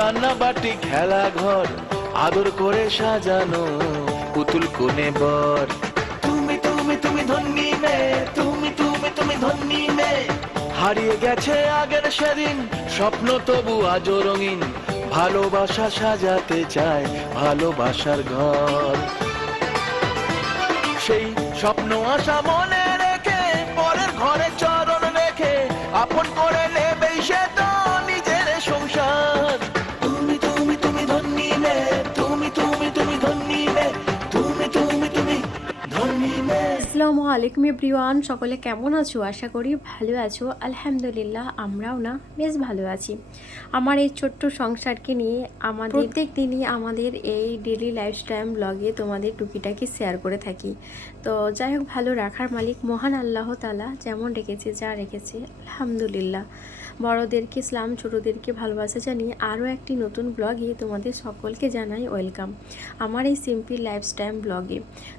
রান্না বাটি খেলা ঘর আদর করে সাজানো পুতুল কোণে বর। তুমি তুমি তুমি ধন্যি মেয়ে, তুমি তুমি তুমি ধন্যি মেয়ে। হারিয়ে গেছে আগের সেদিন স্বপ্ন তবু আজও রঙিন, ভালোবাসা সাজাতে চায় ভালোবাসার ঘর। সেই স্বপ্ন আশা মনে রেখে পরের ঘরে চরণ রেখে আপন করে নেবে সে তো নিজের সংসার। তুমি তুমি তুমি ধন্যি মেয়ে, তুমি তুমি তুমি ধন্যি মেয়ে, তুমি তুমি তুমি ধন্যি মেয়ে। আসসালামু আলাইকুম এভরিওয়ান, সকলে কেমন আছো? আশা করি ভালো আছো। আলহামদুলিল্লাহ আমরাও না বেশ ভালো আছি। আমার এই ছোট্ট সংসারকে নিয়ে আমাদের প্রত্যেক দিনই আমাদের এই ডেলি লাইফস্টাইল ব্লগে তোমাদের টুকিটাকি শেয়ার করে থাকি। তো যাই হোক, ভালো রাখার মালিক মহান আল্লাহ তাআলা যেমন রেখেছে, যা রেখেছে আলহামদুলিল্লাহ। বড়োদেরকে সালাম, ছোটোদেরকে ভালোবাসা জানিয়ে আরও একটি নতুন ব্লগে তোমাদের সকলকে জানাই ওয়েলকাম আমার এই সিম্পল লাইফস্টাইল ব্লগে।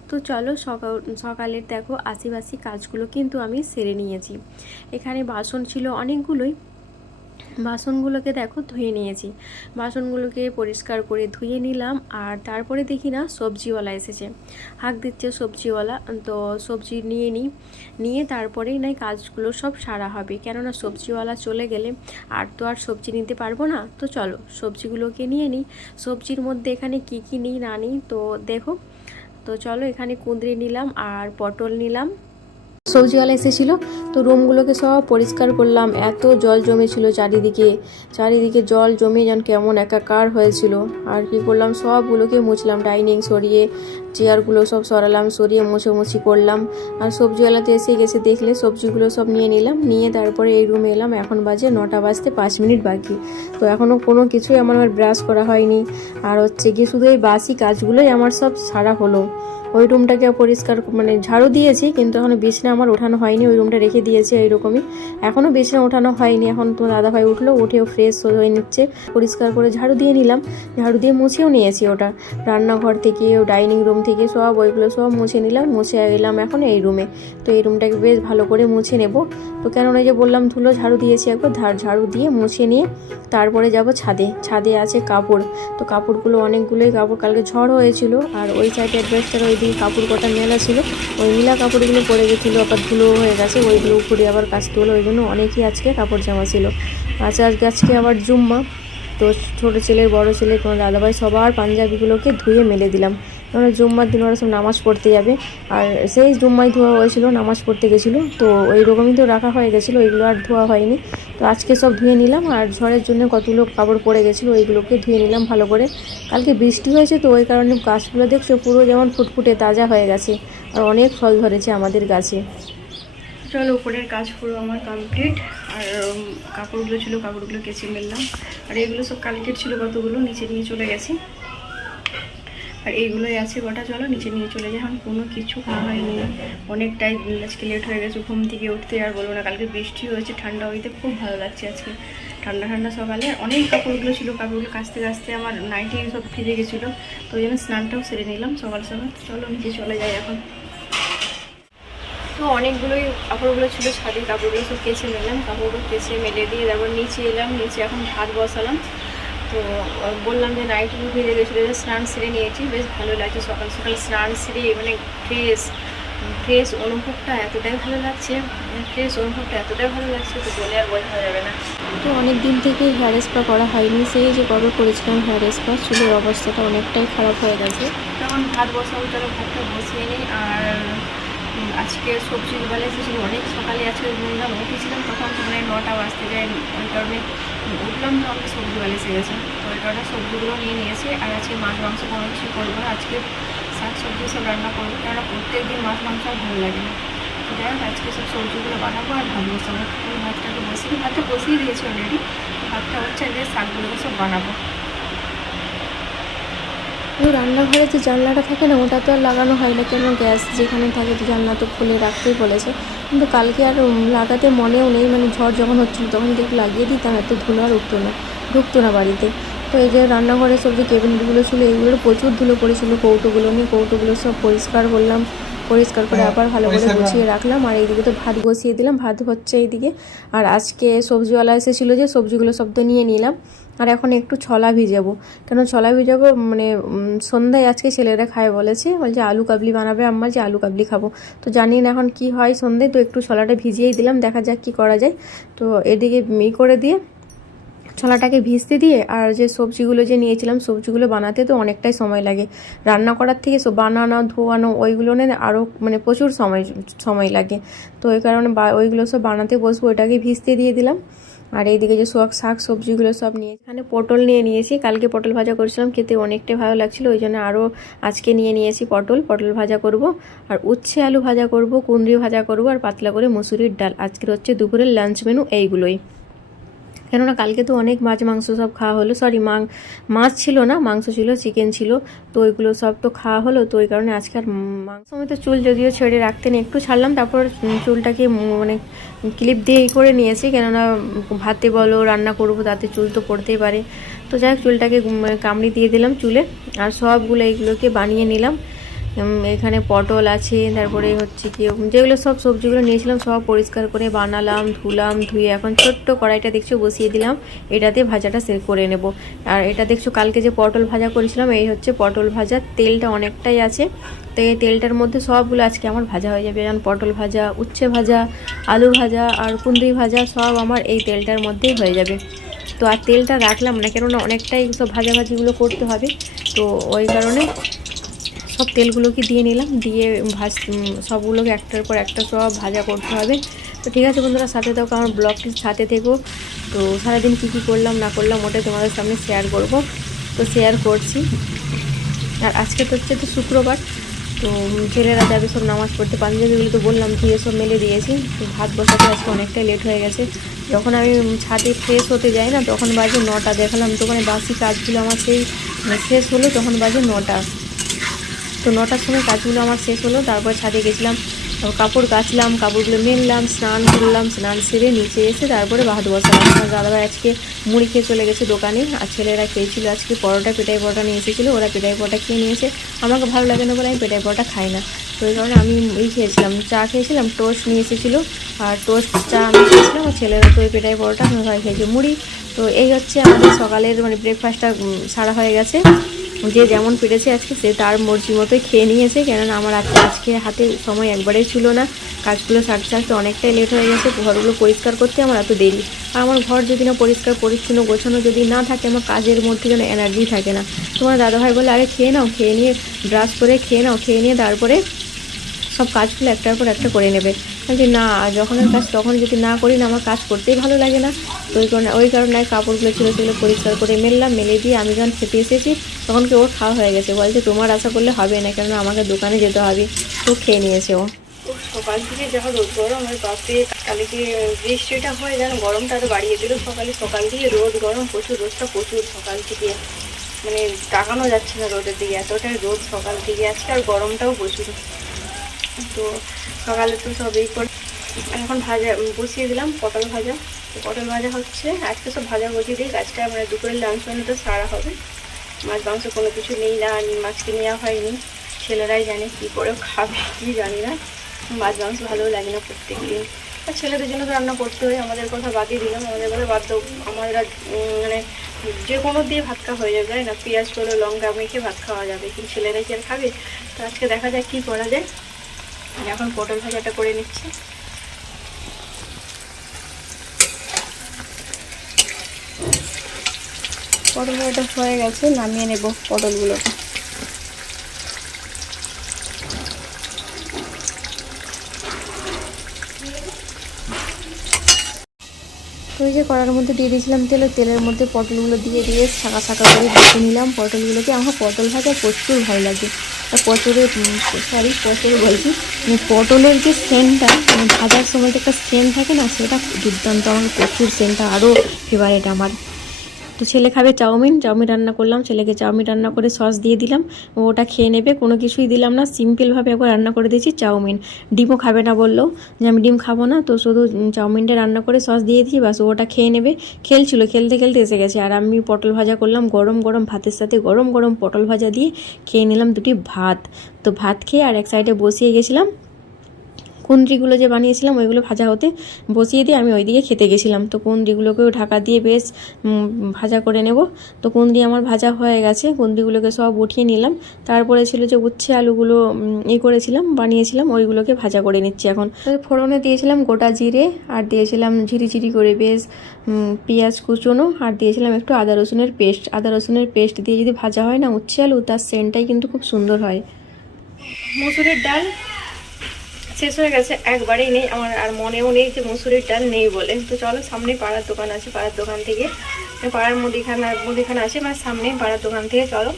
তো চলো, সকালের দেখো আশিবাসি কাজগুলো কিন্তু আমি সেরে নিয়েছি। এখানে বাসন ছিল অনেকগুলোই, বাসনগুলোকে দেখো ধুয়ে নিয়েছি। বাসনগুলোকে পরিষ্কার করে ধুয়ে নিলাম। আর তারপরে দেখি না সবজিওয়ালা এসেছে, হাঁক দিচ্ছে সবজিওয়ালা। তো সবজি নিয়ে তারপরেই নাই কাজগুলো সব সারা হবে, কেননা সবজিওয়ালা চলে গেলে আর তো আর সবজি নিতে পারবো না। তো চলো সবজিগুলোকে নিয়ে নিই। সবজির মধ্যে এখানে কি কি নিই না নিই তো দেখো। তো চলো, এখানে কুঁদরি নিলাম আর পটল নিলাম। সবজিওয়ালা এসেছিলো, তো রুমগুলোকে সব পরিষ্কার করলাম। এত জল জমেছিল চারিদিকে জল জমে যেন কেমন একাকার হয়েছিল। আর কি করলাম, সবগুলোকে মুছলাম, ডাইনিং সরিয়ে চেয়ারগুলো সব সরালাম, সরিয়ে মুছি করলাম। আর সবজিওয়ালাতে এসে গেছে দেখলে সবজিগুলো সব নিয়ে নিলাম, নিয়ে তারপরে এই রুমে এলাম। এখন বাজে 9টা বাজতে 5 মিনিট বাকি। তো এখনও কোনো কিছুই আমার ব্রাশ করা হয়নি। আর হচ্ছে গিয়ে শুধু এই বাসি কাজগুলোই আমার সব সারা হলো। ওই রুমটাকে পরিষ্কার ঝাড়ু দিয়েছি, কিন্তু এখনও বিছানা আমার ওঠানো হয়নি, ওই রুমটা রেখে দিয়েছি এইরকমই। এখনও বিছানা ওঠানো হয়নি। এখন তো দাদাভাই উঠলো, উঠেও ফ্রেশ হয়ে নিচ্ছে। পরিষ্কার করে ঝাড়ু দিয়ে নিলাম, ঝাড়ু দিয়ে মুছেও নিয়েছি ওটা। রান্নাঘর থেকে ডাইনিং রুম থেকে সব ওইগুলো সব মুছে নিলাম, মুছে এলাম এখন এই রুমে। তো এই রুমটাকে বেশ ভালো করে মুছে নেব। তো কেননা যে বললাম ধুলো ঝাড়ু দিয়েছি একবার, ঝাড়ু দিয়ে মুছে নিয়ে তারপরে যাব ছাদে আছে কাপড়। তো কাপড়গুলো অনেকগুলোই কাপড়, কালকে ঝড় হয়েছিল। আর ওই সাইডে অ্যাডভেস্টার ওই দিকে কাপড় কটা মেলা ছিল, ওই নীলা কাপড়গুলো পরে গেছিলো, আবার ধুলো হয়ে গেছে, ওইগুলো উপরে আবার কাচতে হলো। ওই জন্য অনেকই আজকে কাপড় জামা ছিল। আজকে আবার জুম্মা। তো ছোটো ছেলের বড় ছেলে তোমার দাদাভাই সবার পাঞ্জাবিগুলোকে ধুয়ে মেলে দিলাম, কারণ জুম্মার দিন ওরা সব নামাজ পড়তে যাবে। আর সেই জুম্মাই ধোয়া হয়েছিল, নামাজ পড়তে গেছিলো, তো ওই রকমই তো রাখা হয়ে গেছিলো, ওইগুলো আর ধোয়া হয়নি। তো আজকে সব ধুয়ে নিলাম। আর ঝড়ের জন্য কতগুলো কাপড় পড়ে গেছিলো, ওইগুলোকে ধুয়ে নিলাম ভালো করে। কালকে বৃষ্টি হয়েছে, তো ওই কারণে গাছগুলো দেখছো পুরো যেমন ফুটফুটে তাজা হয়ে গেছে, আর অনেক ফল ধরেছে আমাদের গাছে। চলো, উপরের কাজ পুরো আমার কমপ্লিট। আর কাপড়গুলো ছিল, কাপড়গুলো কেচে মেললাম। আর এগুলো সব কালকের ছিল, কতগুলো নিচে নিয়ে চলে গেছি। আর এইগুলোই আছে গোটা, চলো নিচে নিয়ে চলে যাই। এখন কোনো কিছু খাওয়া হয়নি, অনেকটাই আজকে লেট হয়ে গেছে ঘুম থেকে উঠতে। আর বলবো না, কালকে বৃষ্টি হয়েছে, ঠান্ডা হইতে খুব ভালো লাগছে আজকে, ঠান্ডা ঠান্ডা সকালে। অনেক কাপড়গুলো ছিল, কাপড়গুলো কাচতে কাচতে আমার নাইটি সব ভিজে গেছিলো, তো ওই জন্য স্নানটাও সেরে নিলাম সকাল সকাল। চলো নিচে চলে যাই এখন। তো অনেকগুলোই কাপড়গুলো ছিল ছাদের, কাপড়গুলো সব কেচে নিলাম, কাপড়গুলো কেচে মেলে দিয়ে তারপর নিচে এলাম। নিচে এখন ভাত বসালাম। তো বললাম যে নাইটগুলো ভিজে গেছিলো, স্নান সেরে নিয়েছি, বেশ ভালো লাগছে সকাল সকাল স্নান সেরে, মানে ফ্রেশ অনুভবটা এতটাই ভালো লাগছে, তো বলে আর বোঝা যাবে না। তো অনেক দিন থেকে হেয়ার স্পা করা হয়নি, সেই যে কবে করেছিলাম হেয়ার স্পা, চুলের অবস্থাটা অনেকটাই খারাপ হয়ে গেছে। তখন ভাত বসাবো, চলো ভাতটা বসিয়ে নিই। আর আজকে সবজির বেলা এসেছিলো অনেক সকালে, আজকে বললাম উঠেছিলাম তখন মানে 9টা বাজতে যায়, ওই কারণে উঠলাম তো আমি সবজিওয়ালা এসে গেছে, তো ওই কারণে সবজিগুলো নিয়ে নিয়েছি। আর আজকে মাছ মাংস কোনো কিছু করবো না, আজকে শাক সবজি সব রান্না করবো, কেননা প্রত্যেক দিন মাছ মাংস আর ভালো লাগে না। তো যাই হোক, আজকে সব সবজিগুলো বানাবো আর ভাত বসাবো। ভাতটা বসিয়ে দিয়েছি অলরেডি, ভাতটা হচ্ছে যে শাকগুলোকে সব বানাবো। ওই রান্নাঘরে যে জানলাটা থাকে না, ওটা তো আর লাগানো হয় না, কেন গ্যাস যেখানে থাকে জানলা তো খুলে রাখতেই বলেছে। কিন্তু কালকে আর লাগাতে মনেও নেই, মানে ঝড় যখন হচ্ছিলো তখন একটু লাগিয়ে দিতাম, এত ধুলো আর ঢুকতো না বাড়িতে। তো এই যে রান্নাঘরে সব যে কেবিনেটগুলো ছিল, এইগুলো প্রচুর ধুলো পড়েছিল, কৌটোগুলো সব পরিষ্কার করলাম, পরিষ্কার করে আবার ভালো করে গুছিয়ে রাখলাম। আর এইদিকে তো ভাত বসিয়ে দিলাম, ভাত হচ্ছে এইদিকে। আর আজকে সবজিওয়ালা এসেছিলো যে, সবজিগুলো সব তো নিয়ে নিলাম। আর এখন একটু ছোলা ভিজাবো। কেন ছোলা ভিজাবো, মানে সন্ধ্যায় আজকে ছেলেরা খায় বলছে আলু কাবলি বানাবে আম্মা, যে আলু কাবলি খাবো। তো জানি না এখন কি হয় সন্ধ্যায়, তো একটু ছোলাটা ভিজিয়েই দিলাম, দেখা যাক কি করা যায়। তো এদিকে করে দিয়ে ছোলাটাকে ভিজতে দিয়ে, আর যে সবজিগুলো যে নিয়েছিলাম, সবজিগুলো বানাতে তো অনেকটাই সময় লাগে, রান্না করার থেকে বানানো ধোয়ানো ওইগুলো নিয়ে আরও মানে প্রচুর সময় লাগে। তো ওই কারণে ওইগুলো সব বানাতে বসবো, ওইটাকে ভিজতে দিয়ে দিলাম। আর এইদিকে যে শাক সবজিগুলো সব নিয়ে, এখানে পটল নিয়েছি, কালকে পটল ভাজা করেছিলাম, খেতে অনেকটাই ভালো লাগছিলো, ওই জন্য আরও আজকে নিয়েছি পটল ভাজা করব। আর উচ্ছে আলু ভাজা করব, কুঁদরি ভাজা করব, আর পাতলা করে মুসুরির ডাল। আজকের হচ্ছে দুপুরের লাঞ্চ মেনু এইগুলোই। কেননা কালকে তো অনেক মাছ মাংস সব খাওয়া হলো, সরি মাছ ছিল না, মাংস ছিল, চিকেন ছিল, তো ওইগুলো সব তো খাওয়া হলো। তো ওই কারণে আজকে আর মাংস সময় তো চুল যদিও ছেড়ে রাখতে নেই, একটু ছাড়লাম, তারপর চুলটাকে মানে ক্লিপ দিয়ে করে নিয়েছি, কেননা ভাতে বলো রান্না করবো তাতে চুল তো পড়তেই পারে। তো যাই হোক চুলটাকে কামড়ি দিয়ে দিলাম চুলে, আর সবগুলো এইগুলোকে বানিয়ে নিলাম। এখানে পটল আছে, তারপরে হচ্ছে কি যেগুলো সব সবজিগুলো নিয়েছিলাম সব পরিষ্কার করে বানালাম, ধুয়ে এখন ছোট্ট কড়াইটা দেখছো বসিয়ে দিলাম, এটাতে ভাজাটা করে নেব। আর এটা দেখছো কালকে যে পটল ভাজা করেছিলাম, এই হচ্ছে পটল ভাজা, তেলটা অনেকটাই আছে, তো এই তেলটার মধ্যে সবগুলো আজকে আমার ভাজা হয়ে যাবে। যেমন পটল ভাজা, উচ্ছে ভাজা, আলু ভাজা আর কুঁদরি ভাজা সব আমার এই তেলটার মধ্যেই হয়ে যাবে। তো আর তেলটা রাখলাম না, কেননা অনেকটাই সব ভাজাভাজিগুলো করতে হবে, তো ওই কারণে সব তেলগুলোকে দিয়ে নিলাম, দিয়ে সবগুলোকে একটার পর একটা সব ভাজা করতে হবে। তো ঠিক আছে বন্ধুরা, সাথে থাকো, আমার ব্লগটির সাথে থেকো। তো সারাদিন কী করলাম না করলাম ওটাই তোমাদের সামনে শেয়ার করব, তো শেয়ার করছি। আর আজকে তো হচ্ছে শুক্রবার, তো ছেলেরা যাবে সব নামাজ পড়তে, পাঞ্জাবিগুলো তো বললাম ধুয়ে সব মেলে দিয়েছি। তো ভাত বসাতে আজকে অনেকটাই লেট হয়ে গেছে, যখন আমি ছাদে ফ্রেশ হতে যাই না তখন বাজে 9টা, দেখালাম তো মানে বাসি কাজগুলো আমার সেই শেষ হলো তখন বাজে 9টা। তো 9টার সময় কাজগুলো আমার শেষ হলো, তারপর ছাদে গেছিলাম, কাপড় কাচলাম, কাপড়গুলো মেললাম, স্নান করলাম, স্নান সেরে নিচে এসে তারপরে ভাত বসালাম। আমার দাদাভাই আজকে মুড়ি খেয়ে চলে গেছে দোকানে, আর ছেলেরা খেয়েছিল আজকে পরোটা, পেটাই পরোটা নিয়ে এসেছিলো, ওরা পেটাই পরোটা খেয়ে নিয়েছে, আমাকে ভালো লাগে না বলে আমি পেটাই পরোটা খাই না। তো ওই কারণে আমি খেয়েছিলাম, চা খেয়েছিলাম, টোস্ট নিয়ে এসেছিলো, আর টোস্ট চা আমি খেয়েছিলাম, আর ছেলেরা তো ওই পেটাই পরোটা সবাই খেয়েছে মুড়ি। তো এই হচ্ছে আমাদের সকালের মানে ব্রেকফাস্টটা সারা হয়ে গেছে। যে যেমন পেরেছে আজকে সে তার মর্জি মতোই খেয়ে নিয়েছে, কেননা আমার আজকে হাতে সময় একবারেই ছিল না, কাজগুলো সারতে সারতে অনেকটাই লেট হয়ে গেছে, ঘরগুলো পরিষ্কার করতে আমার এত দেরি। আর আমার ঘর যদি না পরিষ্কার পরিচ্ছন্ন গোছানো যদি না থাকে, আমার কাজের মধ্যে যেন এনার্জি থাকে না। তোমার দাদাভাই বলে আগে খেয়ে নাও, খেয়ে নিয়ে ব্রাশ করে খেয়ে নাও, খেয়ে নিয়ে তারপরে সব কাজগুলো একটার পর একটা করে নেবে। যে না, যখনের কাজ তখন যদি না করি না আমার কাজ করতেই ভালো লাগে না। তো ওই কারণে কাপড়গুলো ছিল সেগুলো পরিষ্কার করে মেললাম, মেলে দিয়ে আমি যখন খেতে এসেছি তখন কি ওর খাওয়া হয়ে গেছে, বলছে তোমার আশা করলে হবে না, কেননা আমাকে দোকানে যেতে হবে। তো খেয়ে নিয়েছে ও। সকাল থেকে যা রোদ গরম, ওই বাপরে কালকে বৃষ্টিটা হয়ে যেন গরমটা আরও বাড়িয়ে দিল। সকাল থেকে রোদ গরম প্রচুর, রোদটা প্রচুর সকাল থেকে, মানে তাকানো যাচ্ছে না রোদের দিকে, এতটাই রোদ সকাল থেকে আজকে, আর গরমটাও প্রচুর। তো সকালে তো সব এই করে এখন ভাজা বসিয়ে দিলাম, পটল ভাজা। তো পটল ভাজা হচ্ছে, আজকে সব ভাজা বসিয়ে দিয়ে কাজটা মানে দুপুরের লাঞ্চ মেনুটা সারা হবে। মাছ মাংস কোনো কিছু নেই, না মাছকে নেওয়া হয়নি, ছেলেরাই জানে কী করে খাবে কি জানি না, মাছ মাংস ভালোও লাগে না প্রত্যেক দিন। আর ছেলেদের জন্য তো রান্না করতে হয়, আমাদের কথা বাদই দিলাম, আমাদের কথা বাদ দাও, আমরা মানে যে কোনো দিয়ে ভাত খাওয়া হয়ে যাবে, না পেঁয়াজ করে লঙ্কা মেখে ভাত খাওয়া যাবে, কিন্তু ছেলেরাই কি আর খাবে। তো আজকে দেখা যাক কী করা যায়। এখন পটল ভাজাটা করে নিচ্ছি। পটল ভাজাটা হয়ে গেছে, নামিয়ে নেব পটলগুলোকে। তো এই যে কড়ার মধ্যে দিয়ে দিয়েছিলাম তেলের মধ্যে পটলগুলো দিয়ে শাঁকা করে ভেজে নিলাম পটলগুলোকে। আমার পটল ভাজা প্রচুর ভালো লাগে, আর পটল বলছি, মানে পটলের যে সেন্টটা মানে ভাজার সময় যে একটা সেন্ট থাকে না, সেটা দুর্দান্ত, আমার প্রচুর সেন্টটা আরও ফেভারিট আমার। তো ছেলে খাবে চাউমিন রান্না করলাম, ছেলেকে চাউমিন রান্না করে সস দিয়ে দিলাম, ওটা খেয়ে নেবে, কোনো কিছুই দিলাম না, সিম্পলভাবে একবার রান্না করে দিয়েছি চাউমিন। ডিমও খাবে না বললো যে আমি ডিম খাবো না, তো শুধু চাউমিনটা রান্না করে সস দিয়ে দিয়েছি, বাস ওটা খেয়ে নেবে। খেলতে এসে গেছে, আর আমি পটল ভাজা করলাম গরম গরম ভাতের সাথে, গরম গরম পটল ভাজা দিয়ে খেয়ে নিলাম দুটি ভাত। তো ভাত খেয়ে আর এক সাইডে বসিয়ে গেছিলাম কুঁদরিগুলো যে বানিয়েছিলাম ওইগুলো ভাজা হতে বসিয়ে দিয়ে আমি ওইদিকে খেতে গেছিলাম। তো কুঁদরিগুলোকেও ঢাকা দিয়ে বেশ ভাজা করে নেব। তো কুঁদরি আমার ভাজা হয়ে গেছে, কুঁদরিগুলোকে সব উঠিয়ে নিলাম। তারপরে ছিল যে উচ্ছে আলুগুলো করেছিলাম, বানিয়েছিলাম, ওইগুলোকে ভাজা করে নিচ্ছি এখন। তো ফোড়নে দিয়েছিলাম গোটা জিরে, আর দিয়েছিলাম ঝিরিঝিরি করে বেশ পেঁয়াজ কুচোনো, আর দিয়েছিলাম একটু আদা রসুনের পেস্ট। আদা রসুনের পেস্ট দিয়ে যদি ভাজা হয় না উচ্ছে আলু, তার সেন্টটাই কিন্তু খুব সুন্দর হয়। মসুরের ডাল শেষ হয়ে গেছে, একবারেই নেই আমার, আর মনেও নেই যে মসুরির ডাল নেই বলে। তো চলো, সামনে পাড়ার দোকান আছে, পাড়ার দোকান থেকে পাড়ার মুদিখানা আছে মানে সামনে পাড়ার দোকান থেকে চলো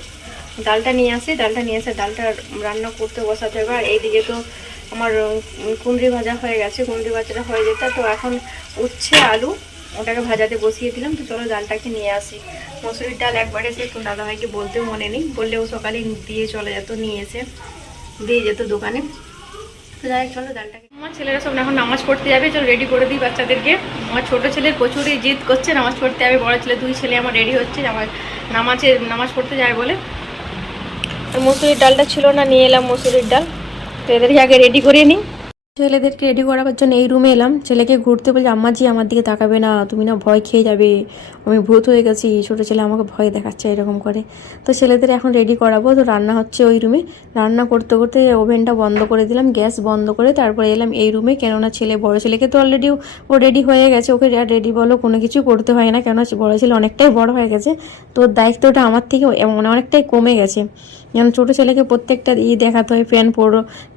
ডালটা নিয়ে আসি। ডালটা রান্না করতে বসাতে হবে। আর এইদিকে তো আমার কুঁদরি ভাজা হয়ে গেছে, কুঁদরি ভাজাটা হয়ে যেত। তো এখন উচ্ছে আলু ওটাকে ভাজাতে বসিয়ে দিলাম। তো চলো ডালটাকে নিয়ে আসি। মসুরির ডাল একবারে এসে তো দাদাভাইকে বলতেও মনে নেই, বললেও সকালে দিয়ে চলে যেত, নিয়ে এসে দিয়ে যেত দোকানে। তো যাই হোক, চলো ডালটাকে। আমার ছেলেরা সব এখন নামাজ পড়তে যাবে, চলো রেডি করে দিই বাচ্চাদেরকে। আমার ছোটো ছেলের প্রচুরই জিদ করছে নামাজ পড়তে যাবে, বড় ছেলে 2 ছেলে আমার রেডি হচ্ছে আমার নামাজ পড়তে যায় বলে। তো মসুরির ডালটা ছিল না, নিয়ে এলাম মসুরির ডাল। তো এদেরকে আগে রেডি করে নিই। ছেলেদেরকে রেডি করার জন্য এই রুমে এলাম। ছেলেকে ঘুরতে বলছে, আম্মাজি আমার দিকে তাকাবে না, তুমি না ভয় খেয়ে যাবে, আমি ভূত হয়ে গেছি। ছোটো ছেলে আমাকে ভয় দেখাচ্ছে এরকম করে। তো ছেলেদের এখন রেডি করাবো। তো রান্না হচ্ছে ওই রুমে। রান্না করতে করতে ওভেনটা বন্ধ করে দিলাম, গ্যাস বন্ধ করে তারপরে এলাম এই রুমে। কেননা বড় ছেলেকে তো অলরেডি ও রেডি হয়ে গেছে, ওকে আর রেডি বলো কোনো কিছু করতে হয় না, কেননা বড় ছেলে অনেকটাই বড় হয়ে গেছে। তো দায়িত্বটা আমার থেকে অনেকটাই কমে গেছে। যেমন ছোটো ছেলেকে প্রত্যেকটা দেখাতে হয়,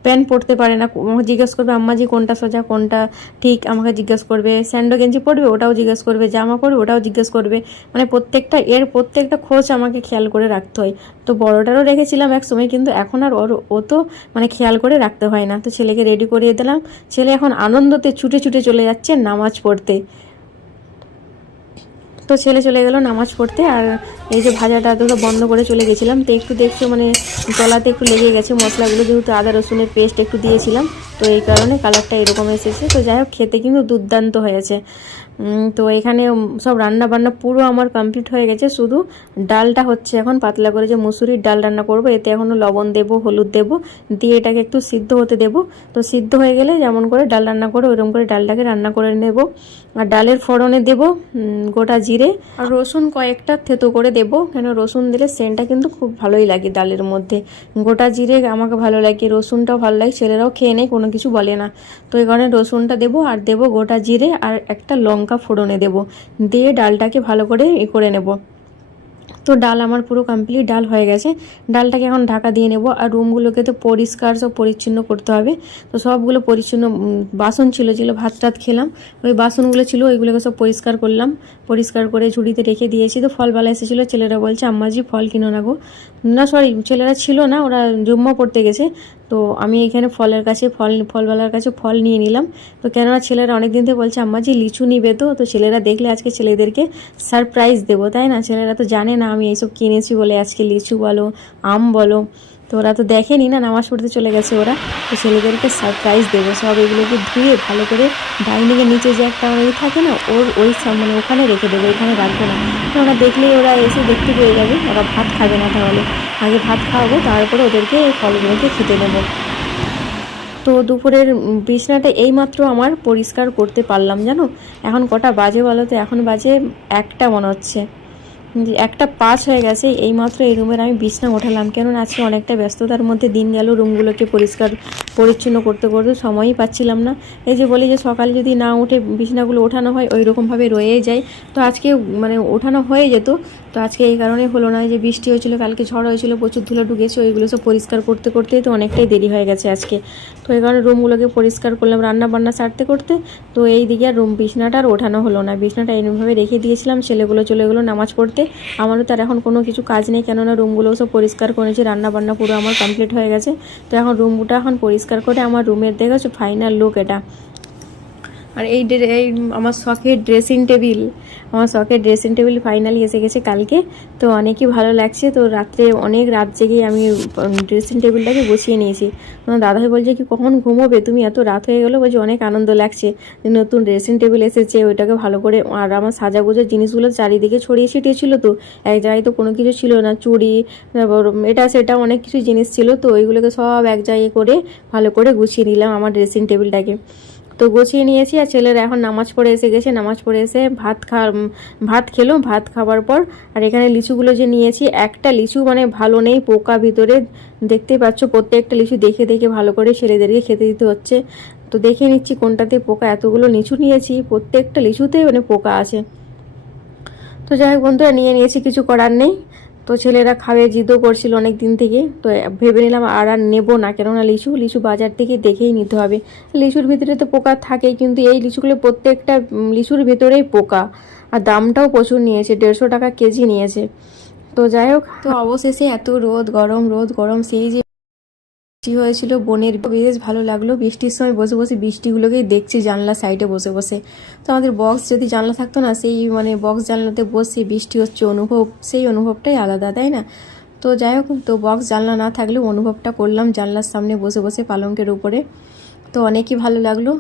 প্যান্ট পরতে পারে না, জিজ্ঞেস করবে আম্মাজি কোনটা সোজা কোনটা ঠিক, আমাকে জিজ্ঞেস করবে। স্যান্ডো গেঞ্জি পরবে ওটাও জিজ্ঞেস করবে, জামা পরবে ওটাও জিজ্ঞেস করবে, মানে প্রত্যেকটা খোঁজ আমাকে খেয়াল করে রাখতে হয়। তো বড়টারও রেখেছিলাম এক সময়, কিন্তু এখন আর ও তো মানে খেয়াল করে রাখতে হয় না। তো ছেলেকে রেডি করিয়ে দিলাম। ছেলে এখন আনন্দতে ছুটে ছুটে চলে যাচ্ছে নামাজ পড়তে। তো ছেলে চলে গেল নামাজ পড়তে। আর এই যে ভাজাটা তো বন্ধ করে চলে গেছিলাম। তো একটু দেখছো মানে তলাতে একটু লেগে গেছে মশলাগুলো, যেহেতু আদা রসুনের পেস্ট একটু দিয়েছিলাম, তো এই কারণে কালারটা এরকম এসেছে। তো যাই হোক, খেতে কিন্তু দুর্দান্ত হয়েছে। তো এখানে সব রান্না বান্না পুরো আমার কমপ্লিট হয়ে গেছে, শুধু ডালটা হচ্ছে এখন পাতলা করে, যে মুসুরির ডাল রান্না করব। এতে এখনও লবণ দেবো, হলুদ দেবো, দিয়ে এটাকে একটু সিদ্ধ হতে দেবো। তো সিদ্ধ হয়ে গেলে যেমন করে ডাল রান্না করো ওইরকম করে ডালটাকে রান্না করে নেব। আর ডালের ফোড়নে দেবো গোটা জিরে আর রসুন কয়েকটা থেতো করে দেবো, কেন রসুন দিলে সেন্টটা কিন্তু খুব ভালোই লাগে ডালের মধ্যে। গোটা জিরে আমাকে ভালো লাগে, রসুনটাও ভালো লাগে, ছেলেরাও খেয়ে নেয়, কোনো কিছু বলে না। তো এই কারণে রসুনটা দেবো, আর দেবো গোটা জিরে আর একটা লঙ্কা ফোড়নে দেবো, দিয়ে ডালটাকে ভালো করে করে নেব। তো ডাল আমার পুরো কমপ্লিট ডাল হয়ে গেছে। ডালটাকে এখন ঢাকা দিয়ে নেব। আর রুমগুলোকে তো পরিষ্কার সব পরিচ্ছন্ন করতে হবে। তো সবগুলো পরিচ্ছন্ন বাসন ছিল, যেগুলো ভাত টাত খেলাম ওই বাসনগুলো ছিল, ওইগুলোকে সব পরিষ্কার করলাম। পরিষ্কার করে ঝুড়িতে রেখে দিয়েছি। তো ফলবালা এসেছিলো, ছেলেরা বলছে আম্মাজি ফল কিনো না গো। না সরি, ছেলেরা ছিল না, ওরা জুম্মা পড়তে গেছে। তো আমি এখানে ফলওয়ালার কাছে ফল নিয়ে নিলাম। তো কেননা ছেলেরা অনেকদিন থেকে বলছে আম্মাজি লিচু নিবে, তো ছেলেরা দেখলে আজকে ছেলেদেরকে সারপ্রাইজ দেবো, তাই না? ছেলেরা তো জানে না আমি এইসব কিনেছি বলে, আজকে লিচু বলো আম বলো। তো ওরা তো দেখেনি না, নামাজ পড়তে চলে গেছে ওরা। তো ছেলেদেরকে সারপ্রাইজ দেবো। সব এগুলোকে ধুয়ে ভালো করে ডাইনিংয়ের নিচে যে একটা থাকে না, মানে ওখানে রেখে দেবো, এখানে রাখবো না। তো ওরা দেখলেই ওরা এসে দেখতে পেয়ে যাবে, ওরা ভাত খাবে না। তাহলে আগে ভাত খাওয়াবো, তারপরে ওদেরকে এই ফলগুলোকে খেতে দেবো। তো দুপুরের বিছানাটা এইমাত্র আমার পরিষ্কার করতে পারলাম, জানো। এখন কটা বাজে বলো তো? এখন বাজে 1টা মনে হচ্ছে, 1:05 হয়ে গেছে। এইমাত্র এই রুমের আমি বিছনা ওঠালাম, কেননা আজকে অনেকটা ব্যস্ততার মধ্যে দিন গেল। রুমগুলোকে পরিষ্কার পরিচ্ছন্ন করতে করতে সময়ই পাচ্ছিলাম না। এই যে বলি যে সকালে যদি না উঠে বিছনাগুলো ওঠানো হয় ওই রকমভাবে রয়েই যায়। তো আজকে মানে ওঠানো হয়ে যেত, তো আজকে এই কারণে হলো না। যে বৃষ্টি হয়েছিল, কালকে ঝড় হয়েছিল, প্রচুর ধুলো ঢুকেছে, ওইগুলো সব পরিষ্কার করতে করতেই তো অনেকটাই দেরি হয়ে গেছে আজকে। তো এই কারণে রুমগুলোকে পরিষ্কার করলাম রান্না বান্না সারতে করতে। তো এই দিকে আর বিছনাটা আর ওঠানো হলো না, বিছনাটা এইভাবে রেখে দিয়েছিলাম। ছেলেগুলো চলে গেলো নামাজ পড়তে। আমারও তার এখন কোনো কিছু কাজ নেই, কেননা রুমগুলোও সব পরিষ্কার করেছি, রান্না বান্না পুরো আমার কমপ্লিট হয়ে গেছে। তো এখন রুমটা পরিষ্কার করে আমার রুমের দেখেছো ফাইনাল লুক এটা। আর এই আমার শখের ড্রেসিং টেবিল ফাইনালি এসে গেছে কালকে। তো অনেকই ভালো লাগছে। তো রাত্রে অনেক রাত জেগেই আমি ড্রেসিং টেবিলটাকে গুছিয়ে নিয়েছি। তোমার দাদাভাই বলছে কি কখন ঘুমোবে তুমি, এত রাত হয়ে গেলো। বলছে অনেক আনন্দ লাগছে যে নতুন ড্রেসিং টেবিল এসেছে, ওইটাকে ভালো করে। আর আমার সাজাগোজার জিনিসগুলো চারিদিকে ছড়িয়ে ছিটিয়ে ছিল, তো এক জায়গায় তো কোনো কিছু ছিল না, চুড়ি তারপর এটা সেটা অনেক কিছু জিনিস ছিল। তো ওইগুলোকে সব এক জায়গায় করে ভালো করে গুছিয়ে নিলাম আমার ড্রেসিং টেবিলটাকে। তো গুছিয়ে নিয়েছি। আর ছেলেরা এখন নামাজ পড়ে এসে গেছে, নামাজ পড়ে এসে ভাত খেলো। ভাত খাবার পর আর এখানে লিচুগুলো যে নিয়েছি, একটা লিচু মানে ভালো নেই, পোকা ভিতরে। দেখতেই পাচ্ছ প্রত্যেকটা লিচু দেখে দেখে ভালো করে ছেলেদেরকে খেতে দিতে হচ্ছে। তো দেখে নিচ্ছি কোনটাতে পোকা। এতগুলো লিচু নিয়েছি, প্রত্যেকটা লিচুতে মানে পোকা আছে। তো যাই হোক বন্ধুরা, নিয়ে নিয়েছি, কিছু করার নেই। তো ছেলেরা খাবে, জিদও করছিল অনেক দিন থেকে। তো ভেবে নিলাম আর নেবো না, কেননা লিচু বাজার থেকে দেখেই নিতে হবে। লিচুর ভিতরে তো পোকা থাকেই, কিন্তু এই লিচুগুলো প্রত্যেকটা লিচুর ভেতরেই পোকা। আর দামটাও প্রচুর নিয়েছে, 150 টাকা কেজি নিয়েছে। তো যাই হোক, তো অবশেষে এত রোদ গরম সেই যে বৃষ্টি হয়েছিল বনের, বেশ ভালো লাগলো। বৃষ্টির সময় বসে বসে বৃষ্টিগুলোকেই দেখছি জানলা সাইডে বসে বসে। তো আমাদের বক্স যদি জানলা থাকতো না, সেই মানে বক্স জানলাতে বসে বৃষ্টি হচ্ছে সেই অনুভবটাই আলাদা, তাই না? তো যাই হোক, তো বক্স জানলা না থাকলেও অনুভবটা করলাম জানলার সামনে বসে বসে পালঙ্কের উপরে। তো অনেকই ভালো লাগলো।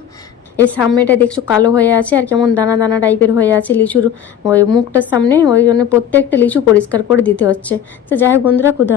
এই সামনেটা দেখছো কালো হয়ে আছে আর কেমন দানা দানা টাইপের হয়ে আছে লিচুর ওই মুখটার সামনে, ওই জন্য প্রত্যেকটা লিচু পরিষ্কার করে দিতে হচ্ছে। তো যাই হোক বন্ধুরা, ক্ষুধা